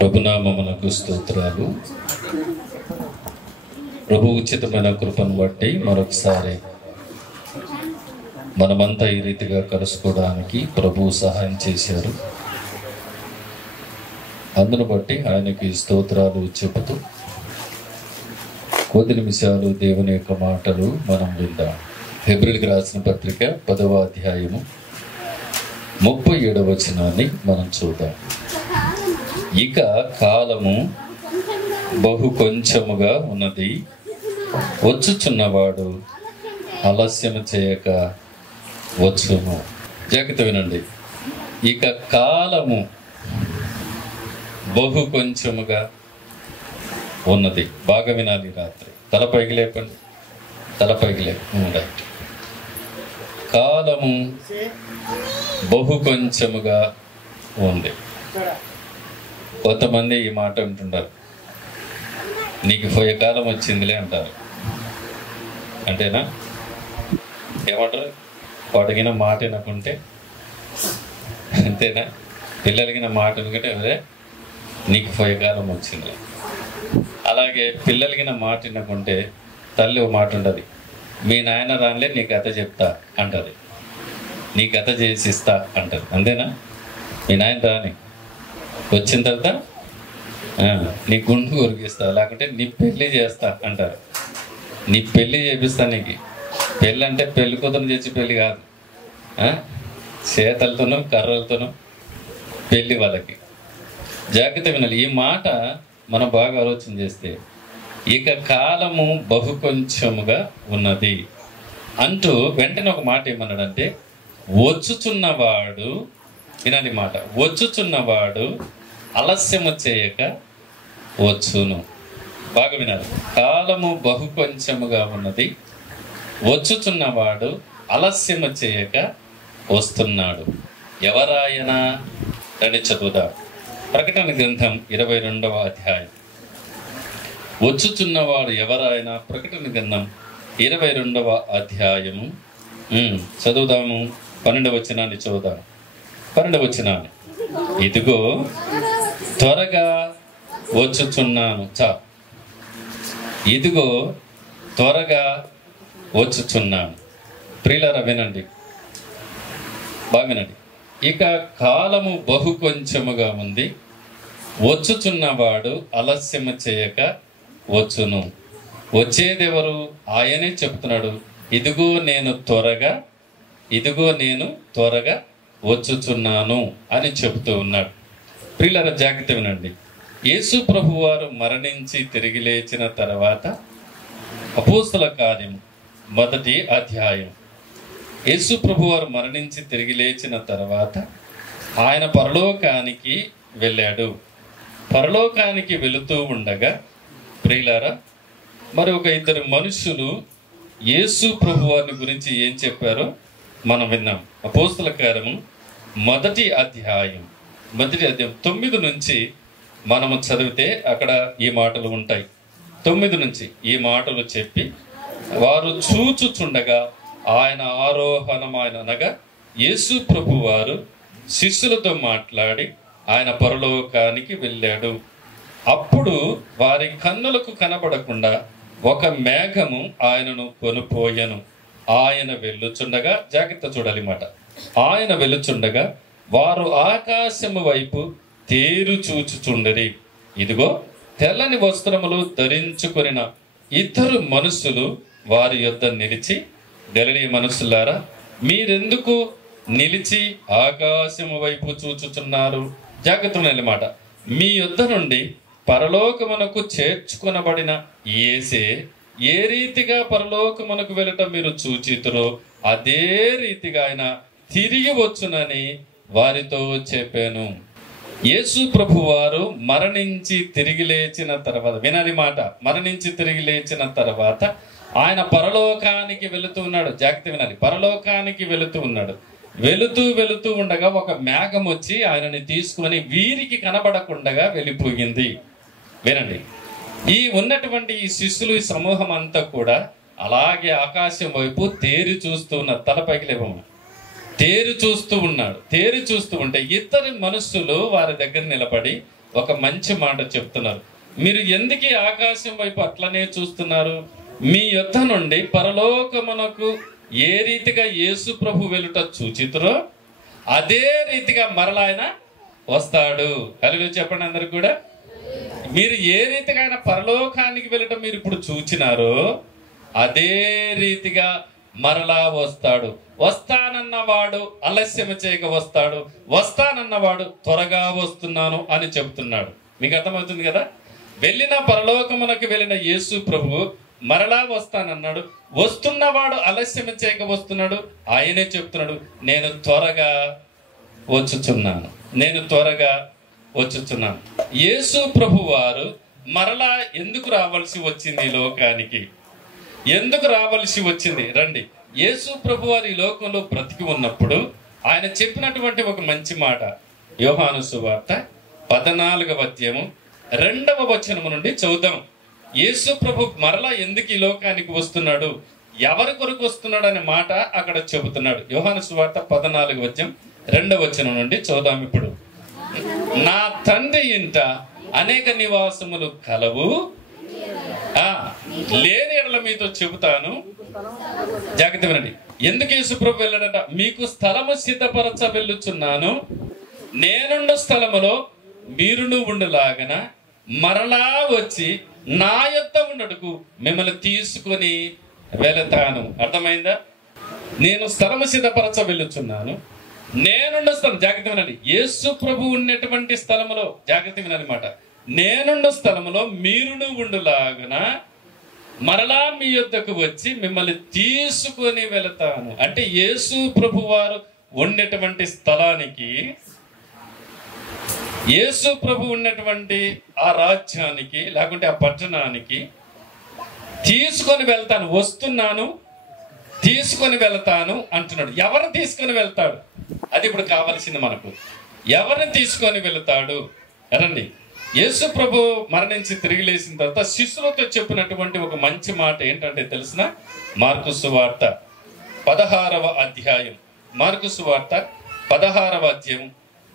ప్రభునామమునకు స్తోత్రాలు. ప్రభు ఉచితమైన కృపను బట్టి మరొకసారి మనమంతా ఈ రీతిగా కలుసుకోవడానికి ప్రభువు సహాయం చేశారు. అందును బట్టి ఆయనకి స్తోత్రాలు చెబుతూ కొద్ది నిమిషాలు దేవుని యొక్క మాటలు మనం విందాం. హెబ్రీయులకు రాసిన పత్రిక 10వ అధ్యాయము 37వ వచనాన్ని మనం చూద్దాం. ఇక కాలము బహు కొంచెముగా ఉన్నది, వచ్చుచున్నవాడు ఆలస్యము చేయక వచ్చును. జాగ్రత్త వినండి. ఇక కాలము బహు కొంచెముగా ఉన్నది. బాగా వినాలి. రాత్రి తలపైకి లేపండి, తలపైకి లేపండి. కాలము బహు కొంచెముగా ఉంది. కొంతమంది ఈ మాట వింటుంటారు, నీకు పోయే కాలం వచ్చిందిలే అంటారు. అంటేనా? ఏమంటారు? అడిగిన మాట వినకుంటే అంతేనా? పిల్లలకిన మాట వినుకుంటే అదే నీకు పోయే కాలం వచ్చింది. అలాగే పిల్లలకిన మాట వినకుంటే తల్లి ఒక మాట ఉంటుంది, మీ నాయన రానిలే నీ కథ చెప్తా అంటది, నీ కథ చేసిస్తా అంటది. అంతేనా? మీ నాయన రాని వచ్చిన తర్వాత నీ గుండు కొరికిస్తా, లేకుంటే నీ పెళ్ళి చేస్తా అంటారు. నీ పెళ్ళి చేపిస్తా. నీకు పెళ్ళి అంటే పెళ్లి కూతురు చేసి పెళ్ళి కాదు, చేతలతోనూ కర్రలతోనూ పెళ్ళి వాళ్ళకి. జాగ్రత్త వినాలి. ఈ మాట మనం బాగా ఆలోచన చేస్తే, ఇక కాలము బహు కొంచెముగా ఉన్నది అంటూ వెంటనే ఒక మాట ఏమన్నాడంటే, వచ్చుచున్నవాడు, వినాలి మాట, వచ్చుచున్నవాడు ఆలస్యము చేయక వచ్చును. బాగా వినాలి. కాలము బహు కొంచెముగా ఉన్నది, వచ్చుచున్నవాడు ఆలస్యము చేయక వస్తున్నాడు. ఎవరాయన? రండి చదువుదాం. ప్రకటన గ్రంథం 22వ అధ్యాయం. వచ్చుచున్నవాడు ఎవరాయన? ప్రకటన గ్రంథం 22వ అధ్యాయము చదువుదాము. 12వ వచనాన్ని చదువుదాము. 12వ వచనాన్ని. ఇదిగో త్వరగా వచ్చుచున్నాను. ఇదిగో త్వరగా వచ్చుచున్నాను. ప్రియులారా వినండి, బాగా వినండి. ఇక కాలము బహు కొంచెముగా ఉంది, వచ్చుచున్నవాడు ఆలస్యము చేయక వచ్చును. వచ్చేదెవరు? ఆయనే చెప్తున్నాడు, ఇదిగో నేను త్వరగా వచ్చుచున్నాను అని చెబుతూ ఉన్నాడు. ప్రియులారా జాగ్రత్త వినండి. యేసు ప్రభువారు మరణించి తిరిగి లేచిన తర్వాత అపోస్తల కార్యం 1వ అధ్యాయం. యేసు ప్రభువారు మరణించి తిరిగి లేచిన తర్వాత ఆయన పరలోకానికి వెళ్ళాడు. పరలోకానికి వెళుతూ ఉండగా ప్రియులారా మరి ఒక ఇద్దరు మనుషులు యేసు ప్రభువారిని గురించి ఏం చెప్పారో మనం విన్నాం. అపోస్తల కార్యము 1వ అధ్యాయం 9 నుంచి మనము చదివితే అక్కడ ఈ మాటలు ఉంటాయి. 9 నుంచి ఈ మాటలు చెప్పి, వారు చూచుచుండగా ఆయన ఆరోహణమైన, అనగా యేసు ప్రభు వారు శిష్యులతో మాట్లాడి ఆయన పరలోకానికి వెళ్ళాడు. అప్పుడు వారి కన్నులకు కనబడకుండా ఒక మేఘము ఆయనను కొనిపోయెను. ఆయన వెళ్ళుచుండగా, జాగ్రత్త చూడాలి మాట, ఆయన వెళ్ళుచుండగా వారు ఆకాశము వైపు తేరు చూచుచుండరి. ఇదిగో తెల్లని వస్త్రములు ధరించుకొనిన ఇద్దరు మనుషులు వారి యొద్ద నిలిచి, గలిలయ మనుషులారా, మీరెందుకు నిలిచి ఆకాశము వైపు చూచుచున్నారు? జాగ్రత్త మాట, మీ యొద్ద నుండి పరలోకమునకు చేర్చుకొనబడిన యేసే ఏ రీతిగా పరలోకమునకు వెళ్ళటం మీరు చూచితురో అదే రీతిగా ఆయన తిరిగి వచ్చునని వారితో చెప్పాను. యేసు ప్రభు వారు మరణించి తిరిగి లేచిన తర్వాత, వినాలి మాట, మరణించి తిరిగి లేచిన తర్వాత ఆయన పరలోకానికి వెళుతూ ఉన్నాడు. జాగ్రత్త వినాలి. పరలోకానికి వెళుతూ ఉన్నాడు. వెళుతూ ఉండగా ఒక మేఘం వచ్చి ఆయనని తీసుకుని వీరికి కనబడకుండా వెళ్ళిపోయింది. వినండి. ఈ ఉన్నటువంటి ఈ శిష్యులు, ఈ సమూహం అంతా కూడా అలాగే ఆకాశం వైపు తేరి చూస్తూ ఉన్నారు. తలపైకి లేవమ్మా. తేరి చూస్తూ ఉన్నాడు. తేరి చూస్తూ ఉంటే ఇద్దరు మనుషులు వారి దగ్గర నిలబడి ఒక మంచి మాట చెప్తున్నారు. మీరు ఎందుకు ఈ ఆకాశం వైపు అట్లనే చూస్తున్నారు? మీ యొద్ద నుండి పరలోకమునకు ఏ రీతిగా యేసు ప్రభు వెలుట చూచితురో అదే రీతిగా మరలా ఆయన వస్తాడు. హల్లెలూయా చెప్పండి అందరికి కూడా. మీరు ఏ రీతిగా ఆయన పరలోకానికి వెళ్ళటం మీరు ఇప్పుడు చూచినారో అదే రీతిగా మరలా వస్తాడు. వస్తానన్నవాడు ఆలస్యం చేయక వస్తాడు, వస్తానన్నవాడు త్వరగా వస్తున్నాను అని చెబుతున్నాడు. మీకు అర్థమవుతుంది కదా? వెళ్ళిన పరలోకమునకు వెళ్ళిన యేసు ప్రభు మరలా వస్తానన్నాడు. వస్తున్నవాడు ఆలస్యం చేయక వస్తున్నాడు. ఆయనే చెప్తున్నాడు, నేను త్వరగా వచ్చుచున్నాను, నేను త్వరగా వచ్చుచున్నాను. యేసు ప్రభు వారు మరలా ఎందుకు రావాల్సి వచ్చింది ఈ లోకానికి? ఎందుకు రావాల్సి వచ్చింది? రండి. యేసు ప్రభు వారు ఈ లోకంలో బ్రతికి ఉన్నప్పుడు ఆయన చెప్పినటువంటి ఒక మంచి మాట యోహాను సువార్త 14వ అధ్యాయము 2వ వచనము నుండి చదువుదాం. యేసు ప్రభు మరలా ఎందుకు ఈ లోకానికి వస్తున్నాడు, ఎవరి కొరకు వస్తున్నాడు అనే మాట అక్కడ చెబుతున్నాడు. యోహాను సువార్త 14వ అధ్యాయం 2వ వచనం నుండి చదువుదాం ఇప్పుడు. నా తండ్రి ఇంట అనేక నివాసములు కలవు, లేని ఎడల మీతో చెబుతాను. జాగ్రత్త వినండి. ఎందుకు యేసు ప్రభు వెళ్ళాడంట? మీకు స్థలము సిద్ధపరచ వెళ్ళుచున్నాను, నేనుండు స్థలములో మీరును ఉండులాగన మరలా వచ్చి నా యొద్ద ఉన్నట్టుకు మిమ్మల్ని తీసుకొని వెళతాను. అర్థమైందా? నేను స్థలము సిద్ధపరచ వెళ్ళుచున్నాను, నేనుండు స్థలం. జాగ్రత్త వినండి. యేసు ప్రభు ఉన్నటువంటి స్థలములో, జాగ్రత్త వినమాట, నేనుండు స్థలములో మీరును ఉండులాగన మరలా మీ యొద్దకు వచ్చి మిమ్మల్ని తీసుకొని వెళతాను. అంటే యేసు ప్రభు వారు ఉన్నటువంటి స్థలానికి, యేసు ప్రభు ఉన్నటువంటి ఆ రాజ్యానికి లేకుంటే ఆ పట్టణానికి తీసుకొని వెళ్తాను, వస్తున్నాను, తీసుకొని వెళ్తాను అంటున్నాడు. ఎవరిని తీసుకొని వెళ్తాడు? అది ఇప్పుడు కావలసింది మనకు. ఎవరిని తీసుకొని వెళతాడు? రండి. యేసు ప్రభు మరణించి తిరిగి లేచిన తర్వాత శిష్యులతో చెప్పినటువంటి ఒక మంచి మాట ఏంటంటే తెలిసిన? మార్కు సువార్త 16వ అధ్యాయం, మార్కు సువార్త 16వ అధ్యాయం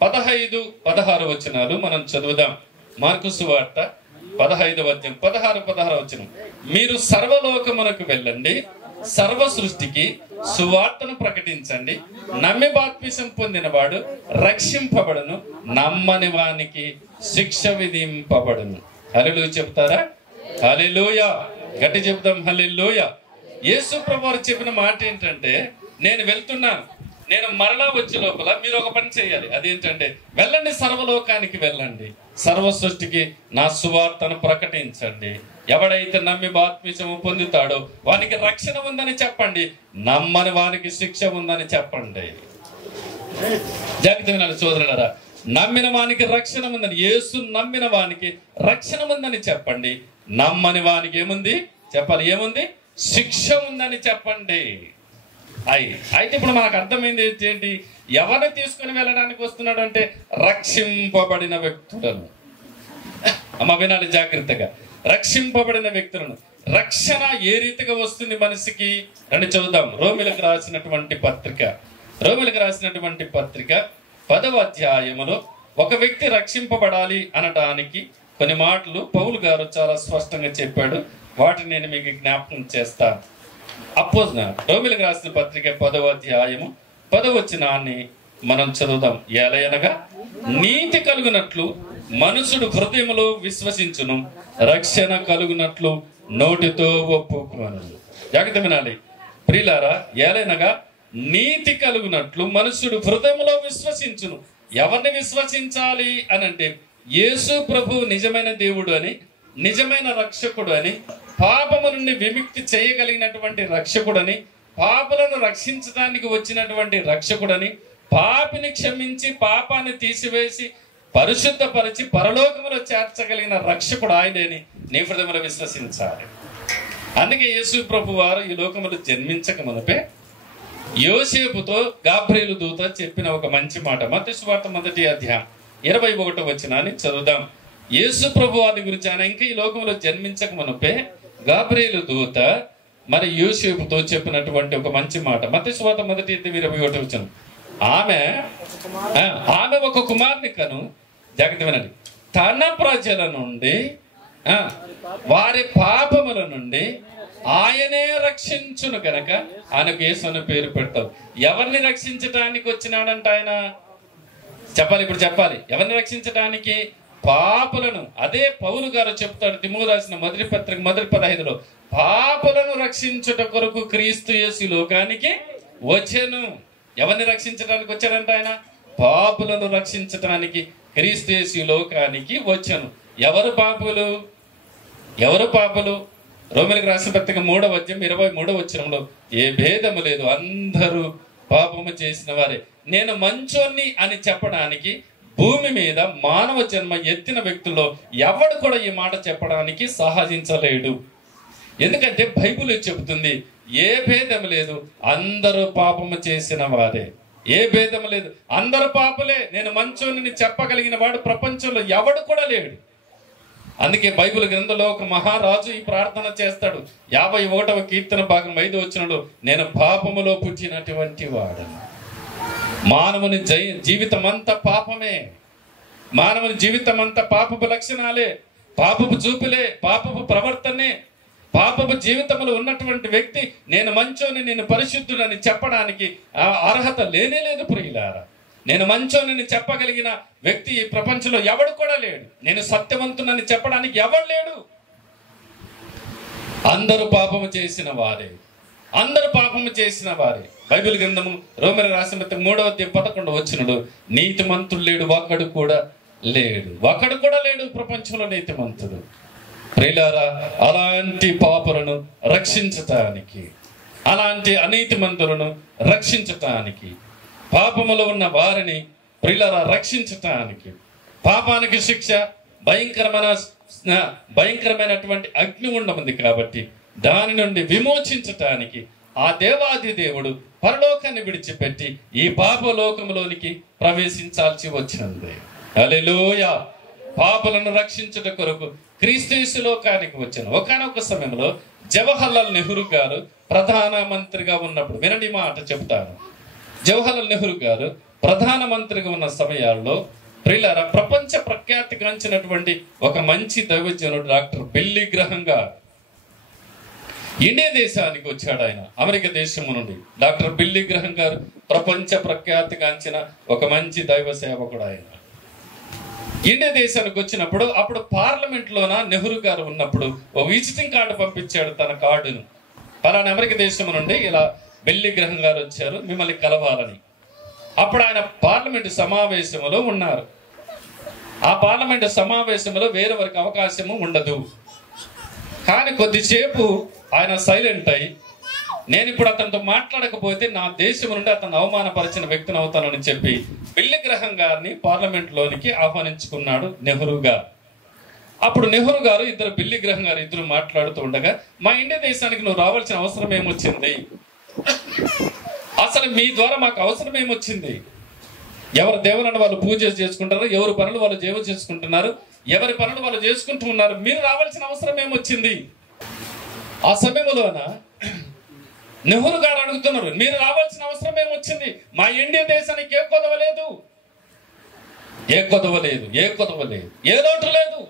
15, 16 వచనాలు మనం చదువుదాం. మార్కు సువార్త 15వ అధ్యాయం 16, 16 వచనం. మీరు సర్వలోకమునకు వెళ్ళండి, సర్వ సృష్టికి సువార్తను ప్రకటించండి. నమ్మి బాప్తిసం పొందినవాడు రక్షింపబడును, నమ్మని వానికి శిక్ష విధింపబడును. హల్లెలూయా చెప్తారా? హల్లెలూయా గట్టి చెప్తాం. హల్లెలూయా. యేసు ప్రభు వారు చెప్పిన మాట ఏంటంటే, నేను వెళ్తున్నాను, నేను మరలా వచ్చే లోపల మీరు ఒక పని చేయాలి. అదేంటంటే, వెళ్ళండి, సర్వలోకానికి వెళ్ళండి, సర్వ సృష్టికి నా సువార్తను ప్రకటించండి. ఎవడైతే నమ్మి బాప్తిసము పొందుతాడో వానికి రక్షణ ఉందని చెప్పండి, నమ్మని వానికి శిక్ష ఉందని చెప్పండి. జాగ్రత్త వినాలి సోదరులారా. నమ్మిన వానికి రక్షణ ఉందని, యేసు నమ్మిన వానికి రక్షణ ఉందని చెప్పండి. నమ్మని వానికి ఏముంది చెప్పాలి? ఏముంది? శిక్ష ఉందని చెప్పండి. అయితే ఇప్పుడు మనకు అర్థమైంది ఏంటి? ఎవరిని తీసుకుని వెళ్ళడానికి వస్తున్నాడు అంటే రక్షింపబడిన వ్యక్తులను. అమ్మ వినాలి జాగ్రత్తగా. రక్షింపబడిన వ్యక్తులను. రక్షణ ఏ రీతిగా వస్తుంది మనిషికి? రండి చదువుదాం. రోమిలకు రాసినటువంటి పత్రిక, రోమిలకు రాసినటువంటి పత్రిక 10వ అధ్యాయములో ఒక వ్యక్తి రక్షింపబడాలి అనడానికి కొన్ని మాటలు పౌలు గారు చాలా స్పష్టంగా చెప్పాడు. వాటిని నేను మీకు జ్ఞాపకం చేస్తాను. రోమిలకు రాసిన పత్రిక 10వ అధ్యాయము 10వ వచనాన్ని మనం చదువుదాం. ఎలయనగా నీతి కలుగునట్లు మనుషుడు హృదయములో విశ్వసించును, రక్షణ కలుగునట్లు నోటితో ఒప్పుకొను. జాగ్రత్త వినాలి ప్రియులారా. ఎలయనగా నీతి కలుగునట్లు మనుషుడు హృదయములో విశ్వసించును. ఎవరిని విశ్వసించాలి అని అంటే, యేసు ప్రభు నిజమైన దేవుడు అని, నిజమైన రక్షకుడు అని, పాపము నుండి విముక్తి చేయగలిగినటువంటి రక్షకుడని, పాపులను రక్షించడానికి వచ్చినటువంటి రక్షకుడని, పాపిని క్షమించి పాపాన్ని తీసివేసి పరిశుద్ధపరిచి పరలోకములో చేర్చగలిగిన రక్షకుడు ఆయనేని నీ హృదయములో విశ్వసించాలి. అందుకే యేసు ప్రభు వారు ఈ లోకములో జన్మించక మునుపే యోసేపుతో గాబ్రియేలు దూత చెప్పిన ఒక మంచి మాట. మత్తయి సువార్త 1వ అధ్యాయం 21వ వచనాన్ని చదువుదాం. యేసు ప్రభు వారి గురించి, ఆయన ఇంకా ఈ లోకంలో జన్మించక మునుపే గాబ్రియేలు దూత మరి యోసేపుతో చెప్పినటువంటి ఒక మంచి మాట. మత్తయి సువార్త 1వ అధ్యాయం 21వ వచనం. ఆమె ఒక కుమారుని కను. జాగ్రత్త వినండి. తన ప్రజల నుండి వారి పాపముల నుండి ఆయనే రక్షించును గనక ఆయనకు యేసు అనే పేరు పెడతారు. ఎవరిని రక్షించడానికి వచ్చినాడంట ఆయన? చెప్పాలి, ఇప్పుడు చెప్పాలి. ఎవరిని రక్షించడానికి? పాపులను. అదే పౌలు గారు చెప్తాడు తిమోథెయుకు రాసిన మొదటి పత్రిక 1:15లో, పాపులను రక్షించుట కొరకు క్రీస్తు యేసు లోకానికి వచ్చెను. ఎవరిని రక్షించడానికి వచ్చాడంట ఆయన? పాపులను రక్షించడానికి క్రీస్తు యేసు లోకానికి వచ్చెను. ఎవరు పాపులు? ఎవరు పాపులు? రోమీయులకు రాసిన పత్రిక 3:23 ఏ భేదము లేదు, అందరూ పాపము చేసిన వారే. నేను మంచోన్ని అని చెప్పడానికి భూమి మీద మానవ జన్మ ఎత్తిన వ్యక్తుల్లో ఎవడు కూడా ఈ మాట చెప్పడానికి సాహసించలేడు. ఎందుకంటే బైబిల్ చెబుతుంది ఏ భేదం లేదు, అందరూ పాపము చేసిన వారే. ఏ భేదం లేదు, అందరూ పాపులే. నేను మంచోని చెప్పగలిగిన వాడు ప్రపంచంలో ఎవడు కూడా లేడు. అందుకే బైబిల్ గ్రంథంలో ఒక మహారాజు ఈ ప్రార్థన చేస్తాడు. 51వ కీర్తన భాగం 5 వచనంలో, నేను పాపములో పుట్టినటువంటి వాడను. మానవుని జీవితం అంతా పాపమే. మానవుని జీవితం అంతా పాపపు లక్షణాలే, పాపపు చూపులే, పాపపు ప్రవర్తనే. పాపపు జీవితంలో ఉన్నటువంటి వ్యక్తి నేను మంచోని, నేను పరిశుద్ధుడని చెప్పడానికి అర్హత లేనే లేదు ప్రియులారా. నేను మంచోని చెప్పగలిగిన వ్యక్తి ఈ ప్రపంచంలో ఎవడు కూడా లేడు. నేను సత్యవంతునని చెప్పడానికి ఎవడు లేడు. అందరూ పాపము చేసిన వారే, అందరూ పాపము చేసిన వారే. బైబిల్ గ్రంథము రోమీయులకు రాసిన పత్రిక 3:11 నీతిమంతుడు లేడు, ఒక్కడు కూడా లేడు. ఒక్కడు కూడా లేడు ప్రపంచంలో నీతిమంతుడు. ప్రియులారా, అలాంటి పాపులను రక్షించటానికి, అలాంటి అనీతిమంతులను రక్షించటానికి, పాపములో ఉన్న వారిని ప్రియులారా రక్షించటానికి, పాపానికి శిక్ష భయంకరమైనటువంటి అగ్నిగుండం ఉంది కాబట్టి దాని నుండి విమోచించటానికి ఆ దేవాది దేవుడు పరలోకాన్ని విడిచిపెట్టి ఈ పాపలోకంలోనికి ప్రవేశించాల్సి వచ్చింది. హల్లెలూయా. పాపులను రక్షించుట కొరకు క్రీస్తు యేసు లోకానికి వచ్చాను. ఒకానొక సమయంలో జవహర్లాల్ నెహ్రూ గారు ప్రధానమంత్రిగా ఉన్నప్పుడు, వినండి మాట చెప్తాను. జవహర్లాల్ నెహ్రూ గారు ప్రధానమంత్రిగా ఉన్న సమయాల్లో ప్రియులారా ప్రపంచ ప్రఖ్యాతిగాంచినటువంటి ఒక మంచి దైవజనుడు డాక్టర్ బిల్లీ గ్రహం గారు ఇండియా దేశానికి వచ్చాడు. ఆయన అమెరికా దేశం నుండి. డాక్టర్ బిల్లీ గ్రహం గారు ప్రపంచ ప్రఖ్యాతిగాంచిన ఒక మంచి దైవ సేవకుడు. ఆయన ఇండియా దేశానికి వచ్చినప్పుడు అప్పుడు పార్లమెంట్లోన నెహ్రూ గారు ఉన్నప్పుడు ఒక విజిటింగ్ కార్డు పంపించాడు. తన కార్డును, పలానా అమెరికా దేశం నుండి ఇలా బిల్లీ గ్రహం గారు వచ్చారు, మిమ్మల్ని కలవాలని. అప్పుడు ఆయన పార్లమెంటు సమావేశంలో ఉన్నారు. ఆ పార్లమెంటు సమావేశంలో వేరే వారికి అవకాశము ఉండదు. కానీ కొద్దిసేపు ఆయన సైలెంట్ అయి, నేను ఇప్పుడు అతనితో మాట్లాడకపోతే నా దేశం నుండి అతను అవమానపరిచిన వ్యక్తిని అవుతానని చెప్పి బిల్లీ గ్రహం గారిని పార్లమెంట్లోనికి ఆహ్వానించుకున్నాడు నెహ్రూ గారు. అప్పుడు నెహ్రూ గారు బిల్లీ గ్రహం గారు ఇద్దరు మాట్లాడుతూ ఉండగా, మా ఇండియా దేశానికి నువ్వు రావాల్సిన అవసరం ఏమొచ్చింది? అసలు మీ ద్వారా మాకు అవసరం ఏమొచ్చింది? ఎవరు దేవులను వాళ్ళు పూజ చేసుకుంటారు, ఎవరి పనులు వాళ్ళు జీవ చేసుకుంటున్నారు, ఎవరి పనులు వాళ్ళు చేసుకుంటూ ఉన్నారు. మీరు రావాల్సిన అవసరం ఏమొచ్చింది? ఆ సమయంలోన నెహ్రూ గారు అడుగుతున్నారు, మీరు రావాల్సిన అవసరం ఏమొచ్చింది? మా ఇండియా దేశానికి ఏ కొదవ లేదు, ఏ కొదవ లేదు, ఏ కొదవ లేదు, ఏ లోటు లేదు.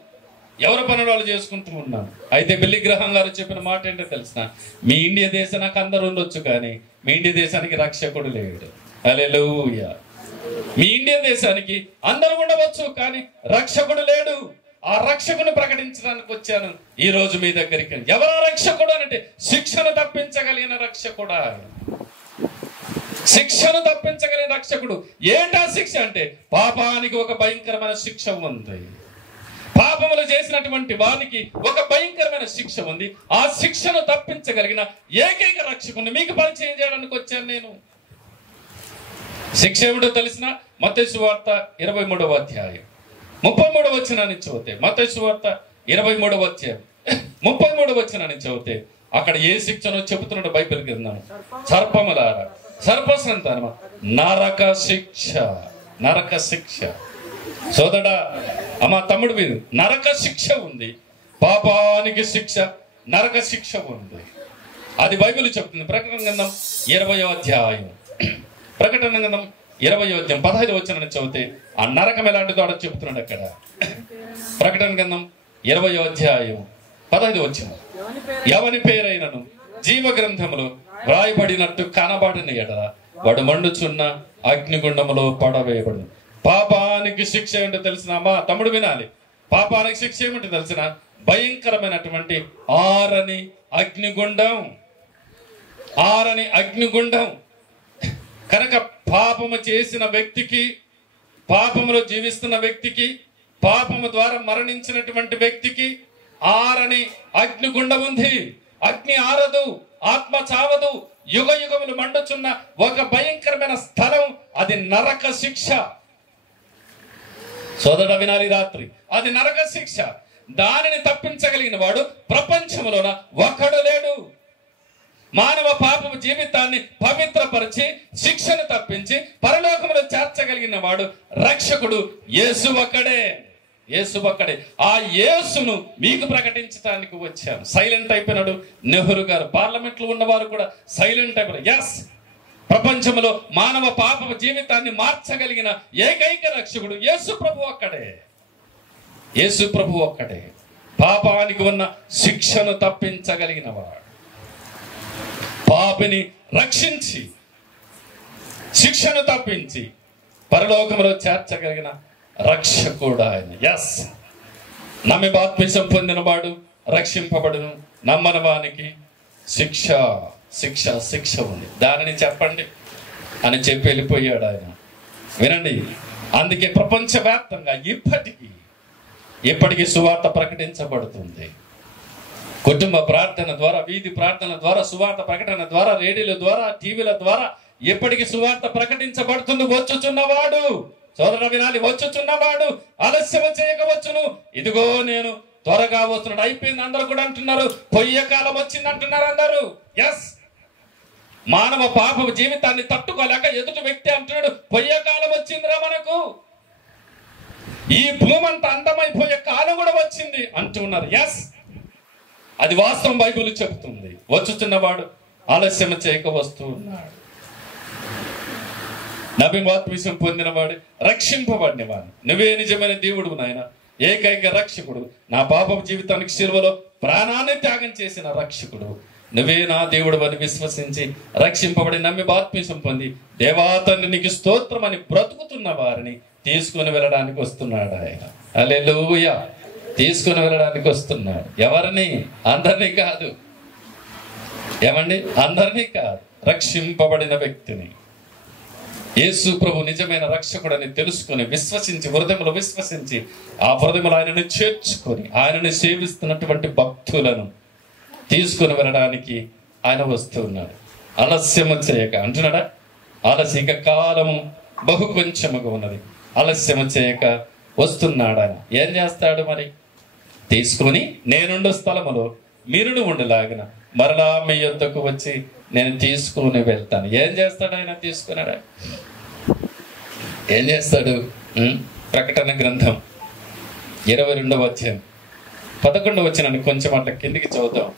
ఎవరి పనులు వాళ్ళు చేసుకుంటూ ఉన్నాం. అయితే బిల్లీ గ్రహం గారు చెప్పిన మాట ఏంటో తెలిసిన, మీ ఇండియా దేశానికి అందరూ ఉండొచ్చు కానీ మీ ఇండియా దేశానికి రక్షకుడు లేడు. హల్లెలూయా. మీ ఇండియా దేశానికి అందరూ ఉండవచ్చు కానీ రక్షకుడు లేడు. ఆ రక్షకుని ప్రకటించడానికి వచ్చాను ఈ రోజు మీ దగ్గరికి. ఎవరా రక్షకుడు అంటే శిక్షను తప్పించగలిగిన రక్షకుడా, శిక్షను తప్పించగలిగిన రక్షకుడు. ఏంటా శిక్ష అంటే పాపానికి ఒక భయంకరమైన శిక్ష ఉంది. పాపములు చేసినటువంటి వానికి ఒక భయంకరమైన శిక్ష ఉంది. ఆ శిక్షను తప్పించగలిగిన ఏకైక రక్షకుని మీకు పరిచయం చేయడానికి వచ్చాను నేను. శిక్ష ఏమిటో తెలిసిన మత్తయి సువార్త 23వ అధ్యాయం 33వ వచనాన్ని చదివితే, మత్తయి సువార్త 23వ అధ్యాయం 33వ వచనాన్ని చదివితే అక్కడ ఏ శిక్షను చెబుతున్నాడు బైబిల్ గ్రంథం? సర్పములారా, సర్ప సంతానమా, నరక శిక్ష, నరక శిక్ష. సోదరా, అమ్మ, తమ్ముడు, మీరు నరక శిక్ష ఉంది. పాపానికి శిక్ష, నరక శిక్ష ఉంది. అది బైబిల్ చెప్తుంది. ప్రకటన గ్రంథం 20వ అధ్యాయం, ప్రకటన గ్రంథం 20వ అధ్యాయం 15వ వచనాన్ని చదివితే ఆ నరకం ఎలాంటిదో చెప్తున్నాడు. అక్కడ ప్రకటన గ్రంథం 20వ అధ్యాయం 15వ వచనం. ఎవని పేరైనను జీవ గ్రంథములో వ్రాయబడినట్టు కనబడని ఎడల వాడు మండుచున్న అగ్నిగుండములో పడవేయబడు. పాపానికి శిక్ష ఏమిటో తెలిసిన అమ్మా తమ్ముడు వినాలి. పాపానికి శిక్ష ఏమిటో తెలిసిన భయంకరమైనటువంటి ఆరని అగ్నిగుండం. ఆరని అగ్నిగుండం. కనుక పాపము చేసిన వ్యక్తికి, పాపములో జీవిస్తున్న వ్యక్తికి, పాపము ద్వారా మరణించినటువంటి వ్యక్తికి ఆరని అగ్నిగుండం ఉంది. అగ్ని ఆరదు, ఆత్మ చావదు, యుగ యుగములు మండుచున్న ఒక భయంకరమైన స్థలం. అది నరక శిక్ష. సోదరుడు వినాలి రాత్రి, అది నరక శిక్ష. దానిని తప్పించగలిగిన వాడు ప్రపంచంలోన ఒకడు లేడు. మానవ పాపము జీవితాన్ని పవిత్రపరిచి శిక్షను తప్పించి పరలోకములో చేర్చగలిగిన వాడు రక్షకుడు యేసు ఒక్కడే. యేసు ఒక్కడే. ఆ యేసును మీకు ప్రకటించడానికి వచ్చాను. సైలెంట్ అయిపోయినాడు నెహ్రూ గారు. పార్లమెంట్ లో ఉన్నవారు కూడా సైలెంట్ అయిపోయినారు. ఎస్, ప్రపంచంలో మానవ పాప జీవితాన్ని మార్చగలిగిన ఏకైక రక్షకుడు యేసు ప్రభు ఒక్కడే. యేసు ప్రభు ఒక్కడే పాపానికి ఉన్న శిక్షను తప్పించగలిగిన వాడు. పాపిని రక్షించి శిక్షను తప్పించి పరలోకంలో చేర్చగలిగిన రక్షకుడు ఆయన. ఎస్, నమ్మి బాప్తిసం పొందిన వాడు రక్షింపబడును, నమ్మని వానికి శిక్ష శిక్ష శిక్ష ఉంది. దానిని చెప్పండి అని చెప్పి వెళ్ళిపోయాడు ఆయన. వినండి, అందుకే ప్రపంచవ్యాప్తంగా ఇప్పటికీ సువార్త ప్రకటించబడుతుంది. కుటుంబ ప్రార్థన ద్వారా, వీధి ప్రార్థన ద్వారా, సువార్త ప్రకటన ద్వారా, రేడియోల ద్వారా, టీవీల ద్వారా ఎప్పటికీ సువార్త ప్రకటించబడుతుంది. వచ్చుచున్నవాడు, సోదరుడు వినాలి, వచ్చుచున్నవాడు ఆలస్యం చేయకవచ్చును. ఇదిగో నేను త్వరగా వస్తున్నాడు. అయిపోయింది అందరూ కూడా అంటున్నారు. పొయ్యే కాలం వచ్చింది అంటున్నారు అందరూ. ఎస్, మానవ పాప జీవితాన్ని తట్టుకోలేక ఎదుటి వ్యక్తి అంటున్నాడు పొయ్యే కాలం వచ్చిందిరా మనకు, ఈ భూమి అంతా అందమైపోయే కాలం కూడా వచ్చింది అంటున్నారు. ఎస్, అది వాస్తవం. బైబిల్ చెబుతుంది. వచ్చుచున్నవాడు ఆలస్యం చేయక వస్తూ ఉన్నాడు. నబిమాత్మిసం పొందినవాడు, రక్షింపబడినవాడు. నువ్వే నిజమైన దేవుడు నాయన, ఏకైక రక్షకుడు, నా పాప జీవితానికి శిలువలో ప్రాణాన్ని త్యాగం చేసిన రక్షకుడు నువ్వే నా దేవుడు అని విశ్వసించి రక్షింపబడి నమ్మి బాప్తిసం పొంది దేవాతని నీకు స్తోత్రం అని బ్రతుకుతున్న వారిని తీసుకుని వెళ్ళడానికి వస్తున్నాడు ఆయన. హల్లెలూయా. తీసుకుని వెళ్ళడానికి వస్తున్నాడు. ఎవరిని? అందరినీ కాదు. ఏమండి? అందరినీ కాదు, రక్షింపబడిన వ్యక్తిని. యేసు ప్రభు నిజమైన రక్షకుడని తెలుసుకొని విశ్వసించి, హృదయములో విశ్వసించి, ఆ హృదయములో ఆయనను చేర్చుకొని ఆయనను సేవిస్తున్నటువంటి భక్తులను తీసుకుని వెళ్ళడానికి ఆయన వస్తున్నాడు. ఆలస్యము చేయక అంటున్నాడా? ఆలస్యక కాలము బహు కొంచెముగా ఉన్నది, ఆలస్యము చేయక వస్తున్నాడు ఆయన. ఏం చేస్తాడు మరి? తీసుకొని నేనుండు స్థలములో మీరును ఉండలాగిన మరలా మీ యొద్దకు వచ్చి నేను తీసుకుని వెళ్తాను. ఏం చేస్తాడు ఆయన? తీసుకున్నాడా? ఏం చేస్తాడు? ప్రకటన గ్రంథం 22వ అధ్యాయం 11వ వచనాన్ని కొంచెం అట్లా కిందికి చదువుతాం.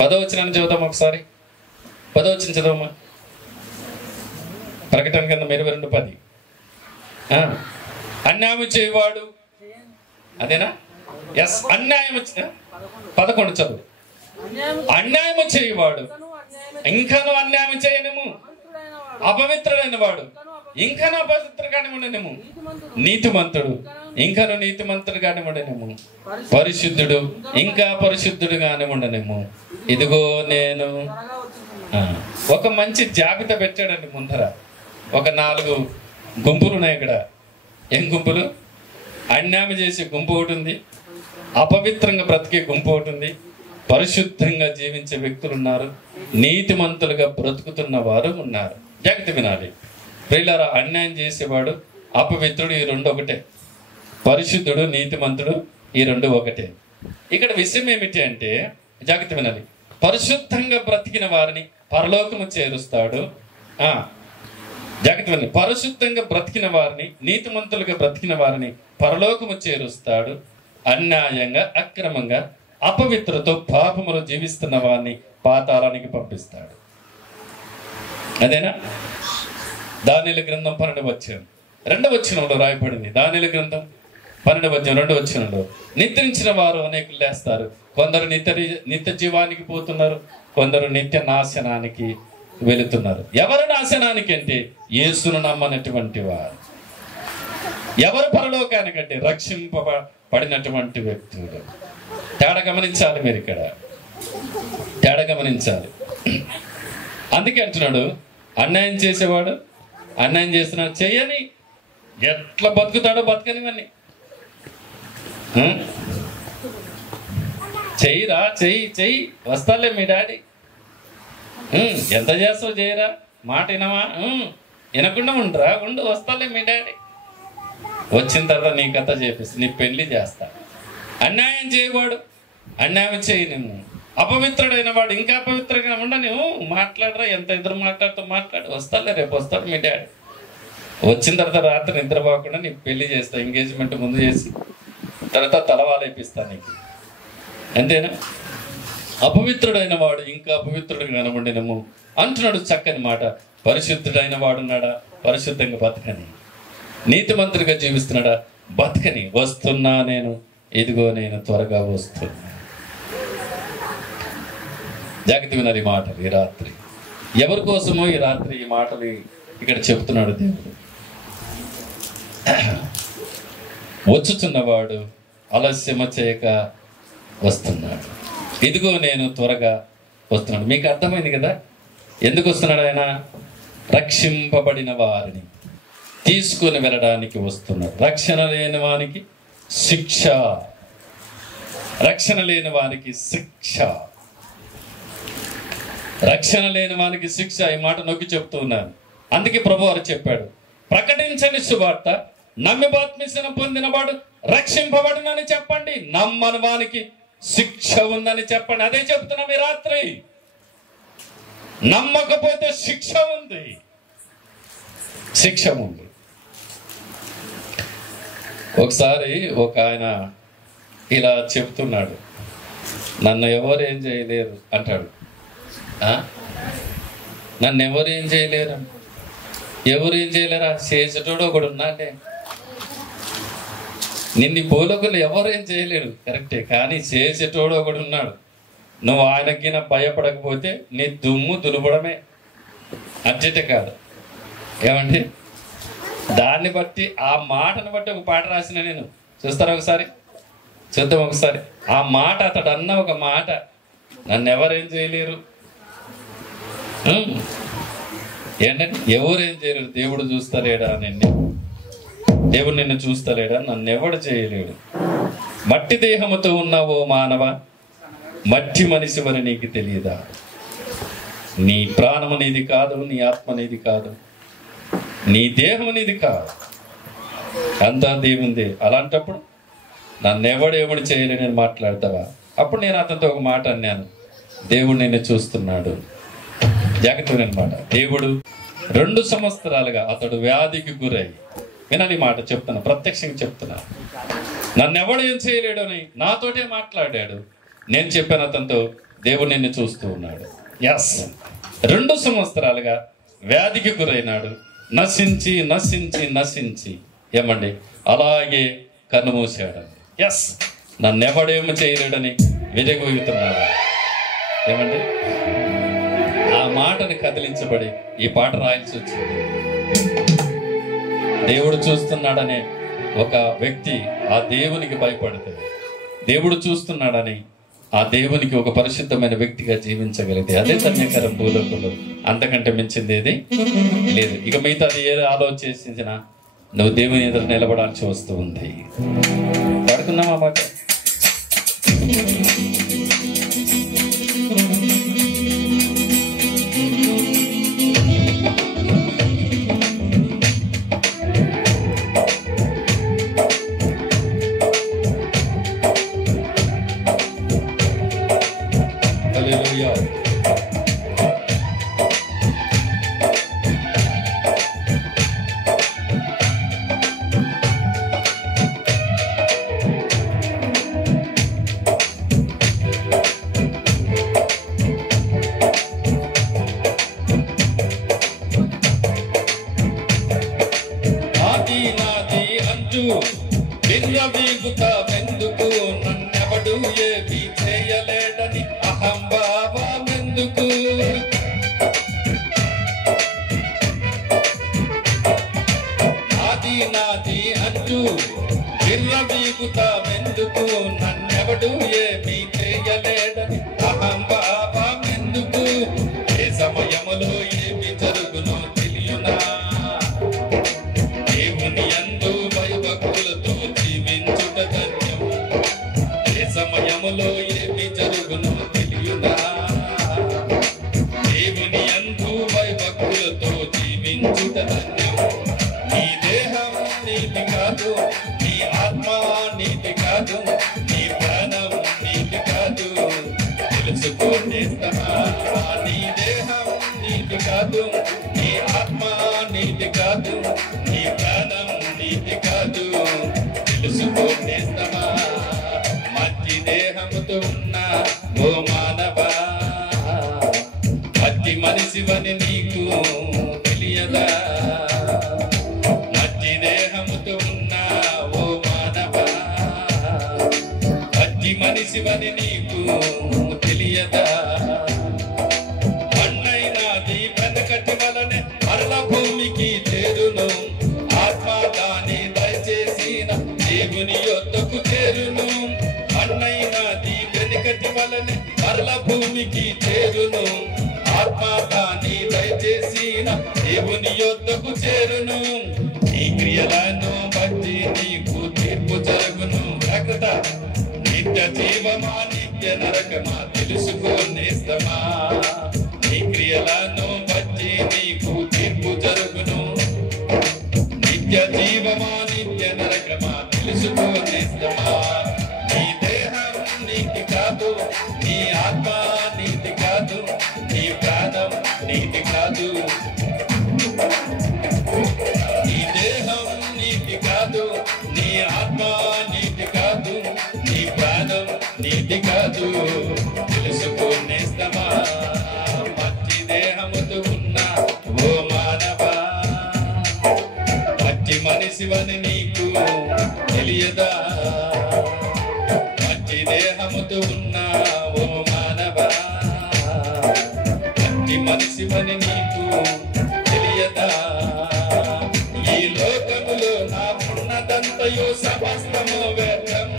10వ వచనాన్ని చదువుతాం ఒకసారి. 10వ వచనం చదవమా. ప్రకటన గ్రంథం 22:10. అన్యాయం చేయవాడు, అదేనా? ఎస్, అన్యాయం. 11 చదువు. అన్యాయము చేయవాడు ఇంకను అన్యాయం చేయనేము, అపవిత్రుడైన వాడు ఇంకను అపవిత్రుగానే ఉండనేము, నీతిమంతుడు ఇంకను నీతిమంతుడుగానే ఉండనేము, పరిశుద్ధుడు ఇంకా పరిశుద్ధుడుగానే ఉండనేము. ఇదిగో నేను ఒక మంచి జాబితా పెట్టాడండి ముందర. ఒక 4 గుంపులు ఉన్నాయి ఇక్కడ. ఏం గుంపులు? అన్యాయం చేసే గుంపు ఒకటి ఉంది, అపవిత్రంగా బ్రతికే గుంపు ఒకటి ఉంది, పరిశుద్ధంగా జీవించే వ్యక్తులు ఉన్నారు, నీతిమంతులుగా బ్రతుకుతున్న వారు ఉన్నారు. జాగ్రత్త వినాలి ప్రియులారా. అన్యాయం చేసేవాడు, అపవిత్రుడు, ఈ 2 ఒకటే. పరిశుద్ధుడు, నీతిమంతుడు, ఈ 2 ఒకటే. ఇక్కడ విషయం ఏమిటి అంటే, జాగ్రత్త వినాలి, పరిశుద్ధంగా బ్రతికిన వారిని పరలోకము చేరుస్తాడు. జాగ్రత్త వినాలి, పరిశుద్ధంగా బ్రతికిన వారిని, నీతిమంతులుగా బ్రతికిన వారిని పరలోకము చేరుస్తాడు. అన్యాయంగా, అక్రమంగా, అపవిత్రతో పాపములు జీవిస్తున్న వారిని పాతాళానికి పంపిస్తాడు. అదేనా? దానియేలు గ్రంథం 12వ అధ్యాయం 2వ వచనంలో రాయబడింది. దానియేలు గ్రంథం 12 నిద్రించిన వారు అనేకులు లేస్తారు. కొందరు నిత్య జీవానికి పోతున్నారు, కొందరు నిత్య నాశనానికి వెళుతున్నారు. ఎవరు నాశనానికి అంటే యేసును నమ్మనటువంటి వారు. ఎవరు పరలోకానికంటే రక్షింపబడినటువంటి వ్యక్తులు. తేడా గమనించాలి, మీరు ఇక్కడ తేడా గమనించాలి. అందుకే అంటున్నాడు, అన్యాయం చేసేవాడు అన్యాయం చేస్తున్నాడు చెయ్యని, ఎట్లా బతుకుతాడో బతకనివన్నీ. చెయ్యిరా, చెయ్యి వస్తాలే మీ డాడీ. ఎంత చేస్తావు చేయరా, మాట వినవా, వినకుండా ఉండరా, వస్తాలే మీ డాడీ. వచ్చిన తర్వాత నీ కథ చేపిస్తా, నీ పెళ్లి చేస్తా. అన్యాయం చేయవాడు అన్యాయం చేయి. నువ్వు అపవిత్రుడైన వాడు ఇంకా అపవిత్రంగా ఉండ, నువ్వు మాట్లాడరా, ఎంత ఎదురు మాట్లాడుతూ మాట్లాడు, వస్తాలే రేపు వస్తాడు మీ డాడీ. వచ్చిన తర్వాత రాత్రి నిద్రపోకుండా నీకు పెళ్లి చేస్తా, ఎంగేజ్మెంట్ ముందు చేసి తర్వాత తలవాలైపిస్తా నీకు, అంతేనా? అపవిత్రుడైన వాడు ఇంకా అపవిత్రుడిగా కనబడినము అంటున్నాడు. చక్కని మాట. పరిశుద్ధుడైన వాడున్నాడా, పరిశుద్ధంగా బతకని. నీతిమంతుడిగా జీవిస్తున్నాడా, బతకని. వస్తున్నా నేను, ఇదిగో నేను త్వరగా వస్తున్నా. జాగ్రత్త వినాలి ఈ మాటలు. ఈ రాత్రి ఎవరి కోసమో ఈ రాత్రి ఈ మాటలు ఇక్కడ చెప్తున్నాడు దేవుడు. వచ్చుచున్నవాడు ఆలస్యమ చేయక వస్తున్నాడు, ఇదిగో నేను త్వరగా వస్తున్నాడు. మీకు అర్థమైంది కదా ఎందుకు వస్తున్నాడు ఆయన? రక్షింపబడిన వారిని తీసుకొని వెళ్ళడానికి వస్తున్నాడు. రక్షణ లేని వానికి శిక్ష, రక్షణ లేని వానికి శిక్ష, రక్షణ లేని వానికి శిక్ష. ఈ మాట నొక్కి చెప్తూ ఉన్నాను. అందుకే ప్రభువారు చెప్పాడు, ప్రకటించని సువార్త, నమ్మి బాప్తిస్మం పొందినవాడు రక్షింపబడునని చెప్పండి, నమ్మని వానికి శిక్ష ఉందని చెప్పండి. అదే చెప్తున్నాం ఈ రాత్రి. నమ్మకపోతే శిక్ష ఉంది, శిక్ష ఉంది. ఒకసారి ఒక ఆయన ఇలా చెప్తున్నాడు, నన్ను ఎవరు ఏం చేయలేరు అంటాడు. నన్ను ఎవరు ఏం చేయలేరు, ఎవరు ఏం చేయలేరా? చేసేటోడు ఒకడు ఉన్నాడే. నిన్ను పోలకులు ఎవరు ఏం చేయలేరు, కరెక్టే, కానీ చేసేటోడు ఒకడు ఉన్నాడు. నువ్వు ఆయనకి భయపడకపోతే నీ దుమ్ము దులుపడమే, అర్జెంటే కాదు. ఏమండి, దాన్ని బట్టి ఆ మాటను బట్టి ఒక పాట రాసిన నేను. చూస్తారా ఒకసారి? చూద్దాం ఒకసారి. ఆ మాట అతడు అన్న ఒక మాట, నన్ను ఎవరేం చేయలేరు. ఏంటంటే ఎవరేం చేయలేరు, దేవుడు చూస్తలేడా నిన్ను, దేవుడు నిన్ను చూస్తలేడా, నన్ను ఎవడు చేయలేడు. మట్టి దేహముతో ఉన్నావో మానవ, మట్టి మనిషివని నీకు తెలియదా? నీ ప్రాణం అనేది కాదు, నీ ఆత్మ అనేది కాదు, నీ దేహం అనేది కాదు, అంతా దేవుందే. అలాంటప్పుడు నన్ను ఎవడు చేయలేని మాట్లాడతావా? అప్పుడు నేను అతనితో ఒక మాట అన్నాను, దేవుడు నిన్ను చూస్తున్నాడు. జాగ్రత్తగా మాట. దేవుడు 2 సంవత్సరాలుగా అతడు వ్యాధికి గురై, వినాలి మాట చెప్తున్నా, ప్రత్యక్షంగా చెప్తున్నా, నన్ను ఎవడు ఏం చేయలేడు అని నాతోటే మాట్లాడాడు. నేను చెప్పాను అతనితో, దేవుడు నిన్ను చూస్తూ ఉన్నాడు. ఎస్, 2 సంవత్సరాలుగా వ్యాధికి గురైనాడు. నశించి నశించి నశించి ఏమండి అలాగే కన్నుమూసాడు. ఎస్, నన్ను ఎవడేమో చేయలేడని విరగొయ్యుతున్నాడు. ఏమండి, ఆ మాటని కదిలించబడి ఈ పాట రాయాల్సి వచ్చింది. దేవుడు చూస్తున్నాడనే ఒక వ్యక్తి ఆ దేవునికి భయపడితే, దేవుడు చూస్తున్నాడని ఆ దేవునికి ఒక పరిశుద్ధమైన వ్యక్తిగా జీవించగలిగితే అదే ధన్యకరం భూలోకంలో. అంతకంటే మించింది ఏది లేదు. ఇక మిగతా అది ఏదో ఆలోచించినా నువ్వు దేవుని ఎదురు నిలబడాల్సి వస్తూ ఉంది. పడుకున్నామా మాట? విర్రవీగుతావెందుకు నన్నెవడు ఏమీ చేయలేడని అహంభావమెందుకు నాది నాది అంటూ విర్రవీగుతావెందుకు నన్నెవడు ఏమీ చేయలేడని అహంభావమెందుకు ఏ సమయములో ఏమి జరుగునో తెలియనా దేవుని యందు భయభక్తులతో జీవించుట ధన్యం ఏ సమయములో ఏమి జరుగునో తెలియనా దేవుని యందు భయభక్తులతో జీవించుట ధన్యం నీ దేహం నీతి కాదు నీ ఆత్మ నీతి కాదు నీ ప్రాణం నీతి కాదు తెలుసుకోనేస్తమా నీ దేహం నీతి కాదు నీ ఆత్మ నీతి కాదు నీ ప్రాణం నీతి కాదు తెలుసుకోనేస్తమా మట్టి దేహముతో ఉన్న ఓ మానవా మట్టి మనిషివని నీకు తెలియదా మట్టి దేహముతో ఉన్న ఓ మానవా మట్టి మనిషివని నీకు తెలియదా మన్నైనాది వెనకటి వలనే మరల భూమికి చేరును ఆత్మ దాని దయచేసిన దేవుని యొద్దకు చేరును మన్నైనాది వెనకటి వలనే మరల భూమికి చేరును ఆత్మ దాని దయచేసిన దేవుని యొద్దకు చేరును నీ క్రియలను బట్టి నీకు తీర్పు జరుగును ప్రకట నిత్య జీవమా నిత్య నరకమా తెలుసుకోనేస్తమా నీ క్రియలను బట్టి నీకు తీర్పు జరుగును నిత్య జీవమా నిత్య నరకమా తెలుసుకోనేస్తమా నీ దేహం నీతి కాదు నీ ఆత్మ నీతి కాదు నీ ప్రాణం నీతి కాదు నీ దేహం నీతి కాదు నీ ఆత్మ నీతి కాదు నీ ప్రాణం నీతి కాదు తెలుసుకోనేస్తమా మట్టి దేహముతో ఉన్న ఓ మానవా మట్టి మనిషివని నీకు తెలియదా మట్టి దేహముతో ఉన్న ఓ మానవా మట్టి మనిషివని నీకు తెలియదా ఈ లోకములో నా ఉన్నదంతయు సమస్తము వ్యర్థం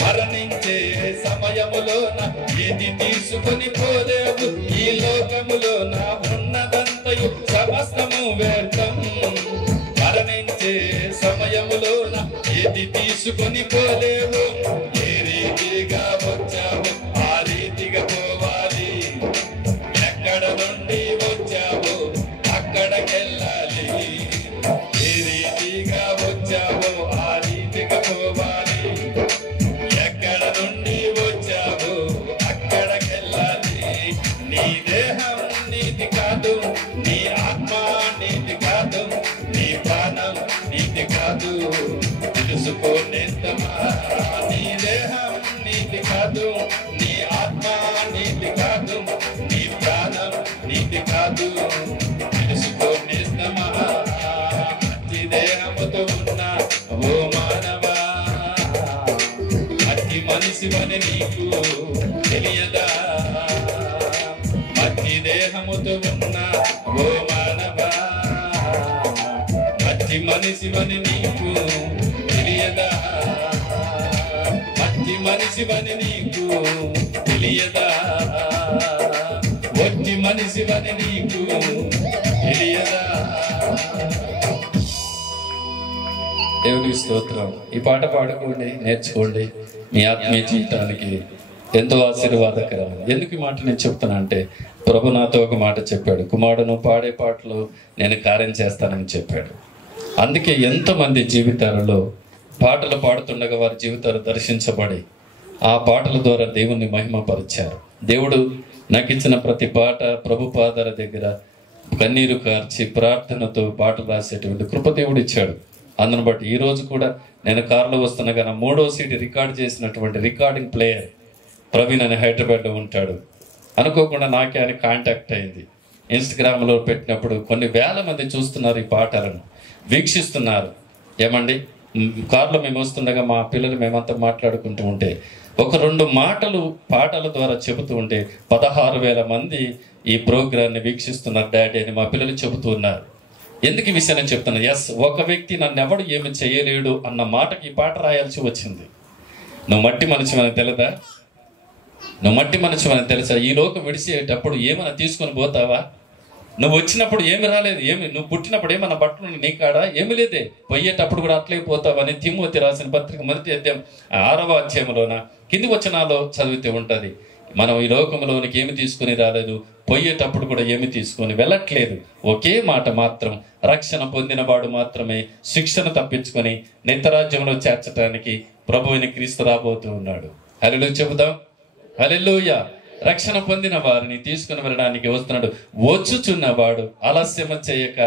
మరణించే సమయములో నా ఏది తీసుకొని పోలేవు ఈ లోకములో నా ఉన్నదంతయు సమస్తము వ్యర్థం మరణించే సమయములో నా ఏది తీసుకొని పోలేవు ఏ రీతిగా వచ్చావు ఆ రీతిగా పోవాలి ఎక్కడ నుండి వచ్చావు అక్కడికెళ్ళాలి ఏ రీతిగా వచ్చావో ఆ రీతిగా పోవాలి ఎక్కడ నుండి వచ్చావు అక్కడికెళ్ళాలి నీ దేహం నీతి కాదు నీ ఆత్మ నీతి కాదు నీ ప్రాణం నీతి కాదు తెలుసుకోనేస్తమా నీ దేహం నీతి కాదు నీ ఆత్మ నీతి కాదు నీ ప్రాణం నీతి కాదు తెలుసుకోనేస్తమా మట్టి దేహముతో ఉన్న ఓ మానవా మట్టి మనిషివని నీకు తెలియదా మట్టి దేహముతో ఉన్న ఓ మానవా మట్టి మనిషివని నీకు తెలియదా మట్టి మనిషివని నీకు తెలియదా ఒట్టి మనిషివని నీకు తెలియదా దేవుని స్తోత్రం ఈ పాట పాడుకోండి నేర్చుకోండి మీ ఆత్మీయ జీవితానికి ఎంతో ఆశీర్వాదకరం ఎందుకు ఈ మాట నేను చెప్తున్నా అంటే ప్రభు నాతో ఒక మాట చెప్పాడు కుమారుడు పాడే పాటలు నేను కార్యం చేస్తానని చెప్పాడు అందుకే ఎంతోమంది జీవితాలలో పాటలు పాడుతుండగా వారి జీవితాలు దర్శించబడి ఆ పాటల ద్వారా దేవుణ్ణి మహిమపరిచారు దేవుడు నాకు ఇచ్చిన ప్రతి పాట ప్రభు పాదాల దగ్గర కన్నీరు కార్చి ప్రార్థనతో పాటలు రాసేటువంటి కృప దేవుడు ఇచ్చాడు అందును బట్టి ఈ రోజు కూడా నేను కారులో వస్తున్నగా నా 3వ సీట్ రికార్డ్ చేసినటువంటి రికార్డింగ్ ప్లేయర్ ప్రవీణ్ అని హైదరాబాద్లో ఉంటాడు అనుకోకుండా నాకే ఆయన కాంటాక్ట్ అయింది ఇన్స్టాగ్రామ్లో పెట్టినప్పుడు కొన్ని వేల మంది చూస్తున్నారు ఈ పాటలను వీక్షిస్తున్నారు ఏమండి కారులో మేము వస్తుండగా మా పిల్లలు మేమంతా మాట్లాడుకుంటూ ఉంటే ఒక 2 మాటలు పాటల ద్వారా చెబుతూ ఉంటే 16,000 మంది ఈ ప్రోగ్రాన్ని వీక్షిస్తున్నారు డాడీ అని మా పిల్లలు చెబుతూ ఉన్నారు. ఎందుకు ఈ విషయాన్ని చెప్తున్నా? ఎస్, ఒక వ్యక్తి నన్ను ఎవడు ఏమి చేయలేడు అన్న మాటకి ఈ పాట రాయాల్సి వచ్చింది. నువ్వు మట్టి మనిషివని తెలదా? నువ్వు మట్టి మనిషివని తెలుసా? ఈ లోకం విడిచేటప్పుడు ఏమైనా తీసుకొని పోతావా? నువ్వు వచ్చినప్పుడు ఏమి రాలేదు, నువ్వు పుట్టినప్పుడు ఏమన్నా బట్టలు నీ కాడ ఏమి లేదే, పోయేటప్పుడు కూడా అట్లే పోతావని తిమోతి రాసిన పత్రిక 6వ అధ్యాయంలోన కింది వచనాల్లో చదివితే ఉంటుంది. మనం ఈ లోకంలోనికి ఏమి తీసుకుని రాలేదు, పోయేటప్పుడు కూడా ఏమి తీసుకొని వెళ్ళట్లేదు. ఒకే మాట మాత్రం, రక్షణ పొందిన వాడు మాత్రమే శిక్షను తప్పించుకొని నిత్యరాజ్యంలో చేర్చడానికి ప్రభువైన క్రీస్తు రాబోతూ ఉన్నాడు. హల్లెలూయా చెబుదాం. హల్లెలూయా. రక్షణ పొందిన వారిని తీసుకుని వెళ్ళడానికి వస్తున్నాడు. వచ్చుచున్నవాడు ఆలస్యం చేయక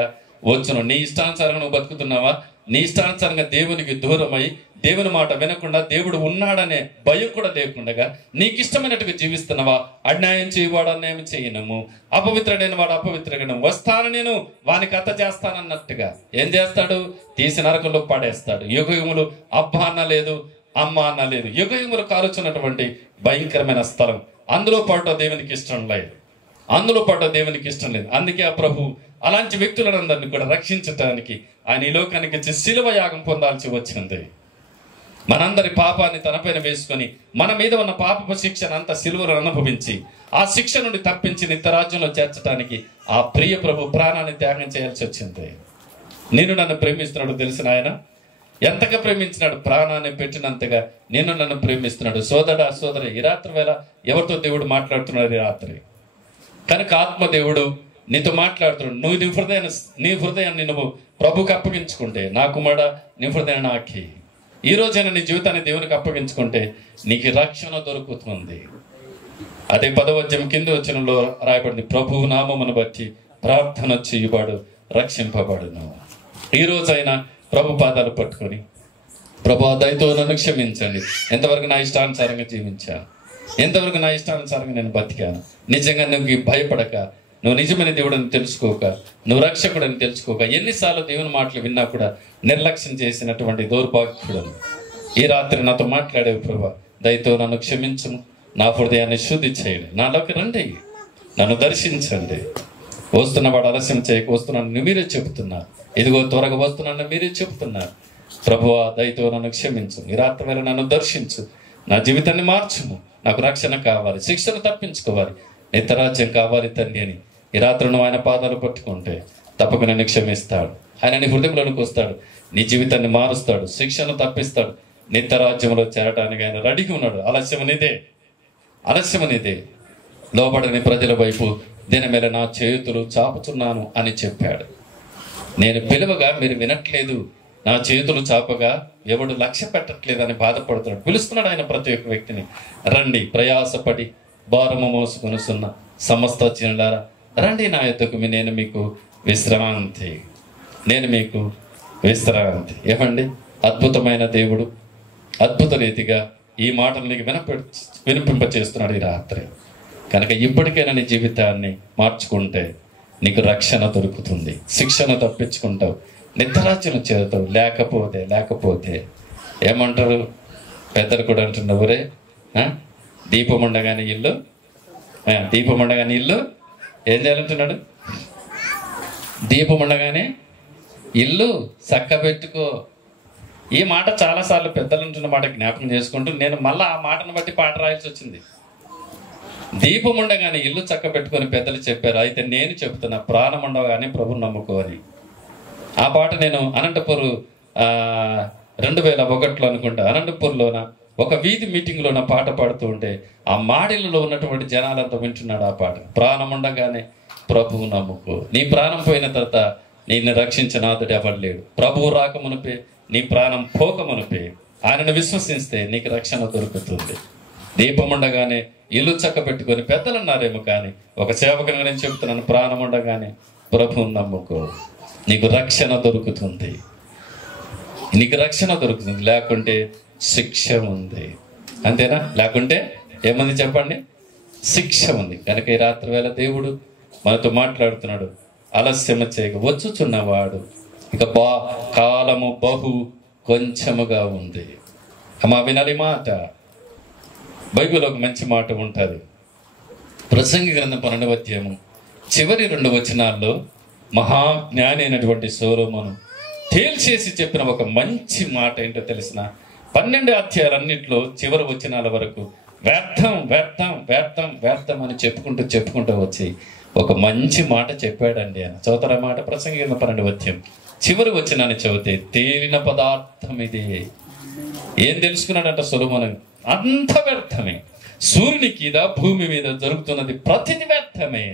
వచ్చును. నీ ఇష్టానుసారంగా నువ్వు బతుకుతున్నావా? నీ ఇష్టానుసారంగా దేవునికి దూరమై దేవుని మాట వినకుండా దేవుడు ఉన్నాడనే భయం కూడా లేకుండా నీకు ఇష్టమైనట్టుగా జీవిస్తున్నావా? అన్యాయం చేయవాడు అన్యాయం చేయనము, అపవిత్రుడైన వాడు అపవిత్రుడైన వస్తాను నేను వానికి అత్త చేస్తానన్నట్టుగా ఏం చేస్తాడు? తీసి నరకంలో పడేస్తాడు. యుగయుములు అబ్బా అన్న లేదు, అమ్మ అన్న లేదు. యుగయుములు కాలుచున్నటువంటి భయంకరమైన స్థలం. అందులో పడటం దేవునికి ఇష్టం లేదు, అందులో పడటం దేవునికి ఇష్టం లేదు. అందుకే ఆ ప్రభు అలాంటి వ్యక్తులందరినీ కూడా రక్షించటానికి ఆయన ఈ లోకానికి వచ్చి శిలువ యాగం పొందాల్సి వచ్చింది. మనందరి పాపాన్ని తనపైన వేసుకొని మన మీద ఉన్న పాపపు శిక్షను అంతా శిలువలో అనుభవించి ఆ శిక్ష నుండి తప్పించి నిత్యరాజ్యంలో చేర్చడానికి ఆ ప్రియ ప్రభు ప్రాణాన్ని త్యాగం చేయాల్సి వచ్చింది. నేను నన్ను ప్రేమిస్తున్నాడు తెలిసిన ఆయన ఎంతగా ప్రేమించినాడు, ప్రాణాన్ని పెట్టినంతగా నేను నన్ను ప్రేమిస్తున్నాడు. సోదరా సోదరి, ఈ రాత్రి వేళ ఎవరితో దేవుడు మాట్లాడుతున్నాడు? ఈ రాత్రి కనుక ఆత్మదేవుడు నీతో మాట్లాడుతున్నాడు. నువ్వు నీ హృదయాన్ని నువ్వు ప్రభుకి అప్పగించుకుంటే, నా కుమారుడా నీ హృదయాన్ని నాకి, ఈ రోజైనా నీ జీవితాన్ని దేవునికి అప్పగించుకుంటే నీకు రక్షణ దొరుకుతుంది. అదే 10వ అధ్యాయం కింద వచనంలో రాయబడింది, ప్రభువు నామమును బట్టి ప్రార్థన చేయువాడు రక్షింపబడును. ఈ రోజైనా ప్రభు పాదాలు పట్టుకొని, ప్రభు దయతో నన్ను క్షమించండి, ఎంతవరకు నా ఇష్టానుసారంగా జీవించాను, ఎంతవరకు నా ఇష్టానుసారంగా నేను బతికాను. నిజంగా నువ్వు భయపడక, నువ్వు నిజమైన దేవుడని తెలుసుకోక, నువ్వు రక్షకుడని తెలుసుకోక, ఎన్నిసార్లు దేవుని మాటలు విన్నా కూడా నిర్లక్ష్యం చేసినటువంటి దౌర్భాగ్యుడు ఈ రాత్రి నాతో మాట్లాడేవి. ప్రభు దయతో నన్ను క్షమించును, నా హృదయాన్ని శుద్ధి చేయండి, నాలోకి రండి, నన్ను దర్శించండి. వస్తున్నవాడు ఆలస్యం చేయక వస్తున్నాను మీరే చెబుతున్నారు, ఇదిగో త్వరగా వస్తున్నాను మీరే చెబుతున్నారు. ప్రభువా దయతో నన్ను క్షమించు, ఈ రాత్రి వేళ నన్ను దర్శించు, నా జీవితాన్ని మార్చుము, నాకు రక్షణ కావాలి, శిక్షను తప్పించుకోవాలి, నిత్యరాజ్యం కావాలి తండ్రి అని ఈ రాత్రి నువ్వు ఆయన పాదాలు పట్టుకుంటే తప్పక నన్ను క్షమిస్తాడు. ఆయన నీ హృదయంలోనికి వస్తాడు, నీ జీవితాన్ని మారుస్తాడు, శిక్షను తప్పిస్తాడు, నిత్యరాజ్యంలో చేరడానికి ఆయన రెడీగా ఉన్నాడు. ఆలస్యమనేదే లోబడని ప్రజల వైపు దీని మీద నా చేతులు చాపుచున్నాను అని చెప్పాడు. నేను పిలువగా మీరు వినట్లేదు, నా చేతులు చాపగా ఎవడు లక్ష్య పెట్టట్లేదు అని బాధపడుతున్నాడు. పిలుస్తున్నాడు ఆయన ప్రతి ఒక్క వ్యక్తిని, రండి ప్రయాసపడి భారము మోసుకొనుచున్న సమస్త జనులారా రండి నా యొద్దకు, నేను మీకు విశ్రాంతి. ఏమండి, అద్భుతమైన దేవుడు అద్భుత రీతిగా ఈ మాటలు నీకు వినిపింపచేస్తున్నాడు ఈ రాత్రి. కనుక ఇప్పటికైనా నీ జీవితాన్ని మార్చుకుంటే నీకు రక్షణ దొరుకుతుంది, శిక్షణ తప్పించుకుంటావు, నిత్యరాజ్యం చేరుతావు. లేకపోతే ఏమంటారు పెద్దలు కూడా అంటున్నావు, రే దీపం ఉండగానే ఇల్లు ఏం చేయాలంటున్నాడు? దీపం ఉండగానే ఇల్లు చక్క పెట్టుకో. ఈ మాట చాలాసార్లు పెద్దలు అంటున్న మాట జ్ఞాపకం చేసుకుంటూ నేను మళ్ళీ ఆ మాటను బట్టి పాట రాయాల్సి వచ్చింది. దీపం ఉండగానే ఇల్లు చక్క పెట్టుకొని పెద్దలు చెప్పారు. అయితే నేను చెప్తున్నా, ప్రాణం ఉండగానే ప్రభుని నమ్ముకోవాలి. ఆ పాట నేను అనంతపూర్ 2001లో అనుకుంటా, అనంతపూర్లోన ఒక వీధి మీటింగ్లోన పాట పాడుతూ ఉంటే ఆ మాడిలలో ఉన్నటువంటి జనాలంతా వింటున్నాడు ఆ పాట. ప్రాణం ఉండగానే ప్రభువు నమ్ముకో, నీ ప్రాణం పోయిన తర్వాత నిన్ను రక్షించిన నాథుడు ఎవరు లేడు. ప్రభువు రాకమునిపే, నీ ప్రాణం పోకమునిపే ఆయనను విశ్వసిస్తే నీకు రక్షణ దొరుకుతుంది. దీపం ఉండగానే ఇల్లు చక్క పెట్టుకొని పెద్దలు అన్నారేమో, కానీ ఒక సేవకునిగా నేను చెప్తున్నాను, ప్రాణం ఉండగానే ప్రభువుని నమ్ముకో, నీకు రక్షణ దొరుకుతుంది. లేకుంటే శిక్ష ఉంది. అంతేనా? లేకుంటే ఏముంది చెప్పండి? శిక్ష ఉంది. కనుక ఈ రాత్రి వేళ దేవుడు మనతో మాట్లాడుతున్నాడు, ఆలస్యం చేయక వచ్చుచున్నవాడు, ఇక కాలము బహు కొంచెముగా ఉంది. అమ్మా వినాలి మాట. బైబిల్ ఒక మంచి మాట ఉంటుంది. ప్రసంగి గ్రంథం 12వ అధ్యాయము చివరి 2 వచనాల్లో మహాజ్ఞాని అయినటువంటి సొలొమోను తేల్చేసి చెప్పిన ఒక మంచి మాట ఏంటో తెలిసిన 12 అధ్యాయాలన్నింటిలో చివరి వచనాల వరకు వ్యర్థం వ్యర్థం వ్యర్థం వ్యర్థం అని చెప్పుకుంటూ వచ్చి ఒక మంచి మాట చెప్పాడండి ఆయన. చదువుతారా మాట? ప్రసంగి గ్రంథం 12వ అధ్యాయం చివరి వచనాన్ని చదివితే, తేలిన పదార్థం ఇది. ఏం తెలుసుకున్నాడంట సొలొమోను? అంత వ్యర్థమే. సూర్యుని కింద భూమి మీద జరుగుతున్నది ప్రతిది వ్యర్థమే.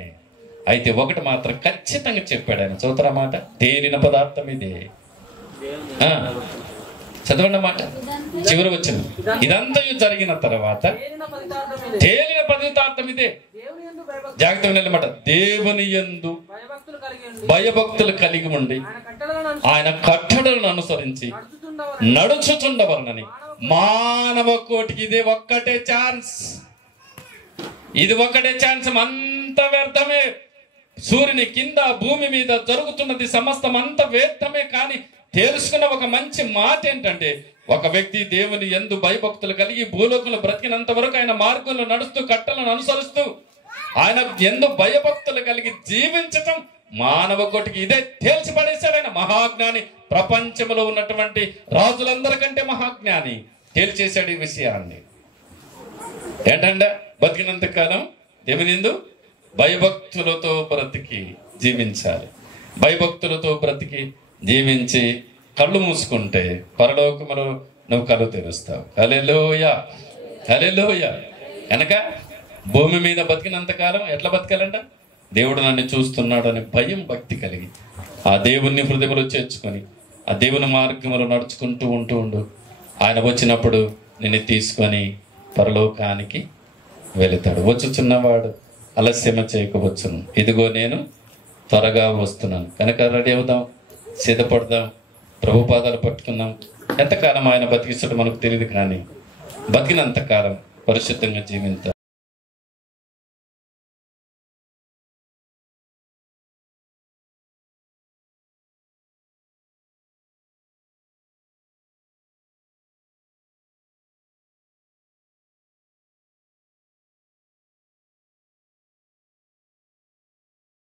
అయితే ఒకటి మాత్రం ఖచ్చితంగా చెప్పాడు ఆయన. చదువుతారా మాట? తేలిన పదార్థం ఇదే. చదవండి మాట చివరి వచ్చిన. ఇదంతా జరిగిన తర్వాత తేలిన పదార్థం ఇదే. జాగ్రత్తగా నిలమాట. దేవుని యందు భయభక్తులు కలిగి ఉండి ఆయన కట్టడలను అనుసరించి నడుచుచుండవలనని మానవ కోటికి ఇదే ఒక్కటే ఛాన్స్. ఇది ఒక్కటే ఛాన్స్. అంత వ్యర్థమే. సూర్యుని కింద భూమి మీద జరుగుతున్నది సమస్తం అంత వ్యర్థమే. కానీ తెలుసుకున్న ఒక మంచి మాట ఏంటంటే, ఒక వ్యక్తి దేవుని యందు భయభక్తులు కలిగి భూలోకంలో బ్రతికినంత వరకు ఆయన మార్గంలో నడుస్తూ కట్టలను అనుసరిస్తూ ఆయన యందు భయభక్తులు కలిగి జీవించటం మానవ కోటికి ఇదే తేల్చి పడేశాడు ఆయన. మహాజ్ఞాని. ప్రపంచంలో ఉన్నటువంటి రాజులందరికంటే మహాజ్ఞాని తేల్చేశాడు ఈ విషయాన్ని. ఏంటంటే బతికినంత కాలం దేవుని యందు భయభక్తులతో బ్రతికి జీవించాలి. భయభక్తులతో బ్రతికి జీవించి కళ్ళు మూసుకుంటే పరలోకములో నువ్వు కళ్ళు తెరుస్తావు. హల్లెలూయా, హల్లెలూయా. కనుక భూమి మీద బతికినంత కాలం ఎట్లా బతకాలంట? దేవుడు నన్ను చూస్తున్నాడు అనే భయం, భక్తి కలిగి ఆ దేవుణ్ణి హృదయంలో చేర్చుకొని ఆ దేవుని మార్గంలో నడుచుకుంటూ ఉండు. ఆయన వచ్చినప్పుడు నిన్ను తీసుకొని పరలోకానికి వెళుతాడు. వచ్చుచున్నవాడు ఆలస్యం చేయకపోవచ్చును. ఇదిగో నేను త్వరగా వస్తున్నాను. కనుక రెడీ అవుదాం, సిద్ధపడదాం, ప్రభు పాదాలు పట్టుకుందాం. ఎంతకాలం ఆయన బతికిస్తాడో మనకు తెలియదు, కానీ బతికినంతకాలం పరిశుద్ధంగా జీవించాం.